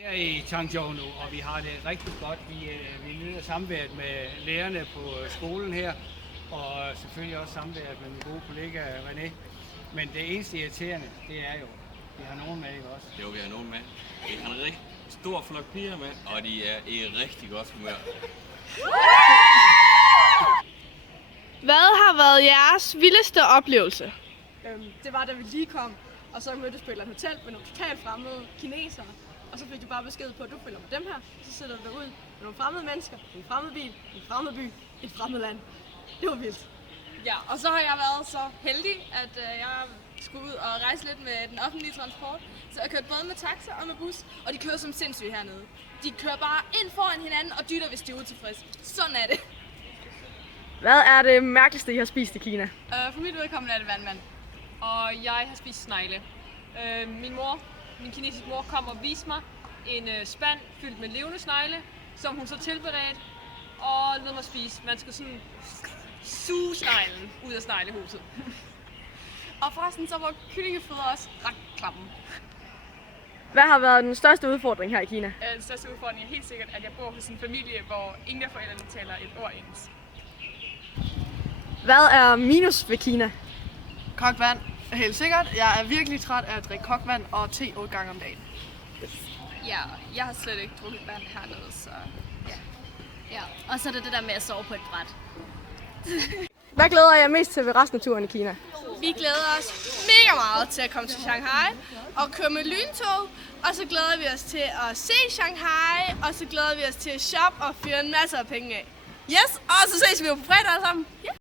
Her i Changzhou nu, og vi har det rigtig godt. Vi nyder samværet med lærerne på skolen her, og selvfølgelig også samværet med min gode kollega René. Men det eneste irriterende, det er jo, vi har nogen med, ikke også? Jo, vi har nogen med. Vi har en rigtig stor flok piger med, og de er i rigtig godt humør. Hvad har været jeres vildeste oplevelse? Det var, da vi lige kom, og så mødtes på et eller andet hotel med nogle totalt fremmede kinesere. Og så fik du bare besked på, at du følger med dem her. Så sætter du dig ud med nogle fremmede mennesker, en fremmed bil, en fremmed by, et fremmed land. Det var vildt. Ja, og så har jeg været så heldig, at jeg skulle ud og rejse lidt med den offentlige transport. Så jeg kørte både med taxa og med bus, og de kører som sindssyge hernede. De kører bare ind foran hinanden og dytter, hvis de er utilfredse. Sådan er det. Hvad er det mærkeligste, I har spist i Kina? For mit vedkommende er det vandmand. Og jeg har spist snegle. Min kinesiske mor kom og viste mig en spand fyldt med levende snegle, som hun så tilberedte og lod mig spise. Man skal sådan suge sneglen ud af sneglehuset. Og forresten så var kyllingefødder også ret klamme. Hvad har været den største udfordring her i Kina? Den største udfordring er helt sikkert, at jeg bor hos en familie, hvor ingen af forældrene taler et ord engelsk. Hvad er minus ved Kina? Kogt vand, helt sikkert. Jeg er virkelig træt af at drikke kogt vand og te 8 gange om dagen. Ja, jeg har slet ikke drukket vand hernede, så ja. Ja, og så er det det der med at sove på et bræt. Hvad glæder jeg mest til ved resten af turen i Kina? Vi glæder os mega meget til at komme til Shanghai og køre med lyntog, og så glæder vi os til at se Shanghai, og så glæder vi os til at shoppe og fyre en masse af penge af. Yes, og så ses vi jo på fredag alle sammen. Yeah.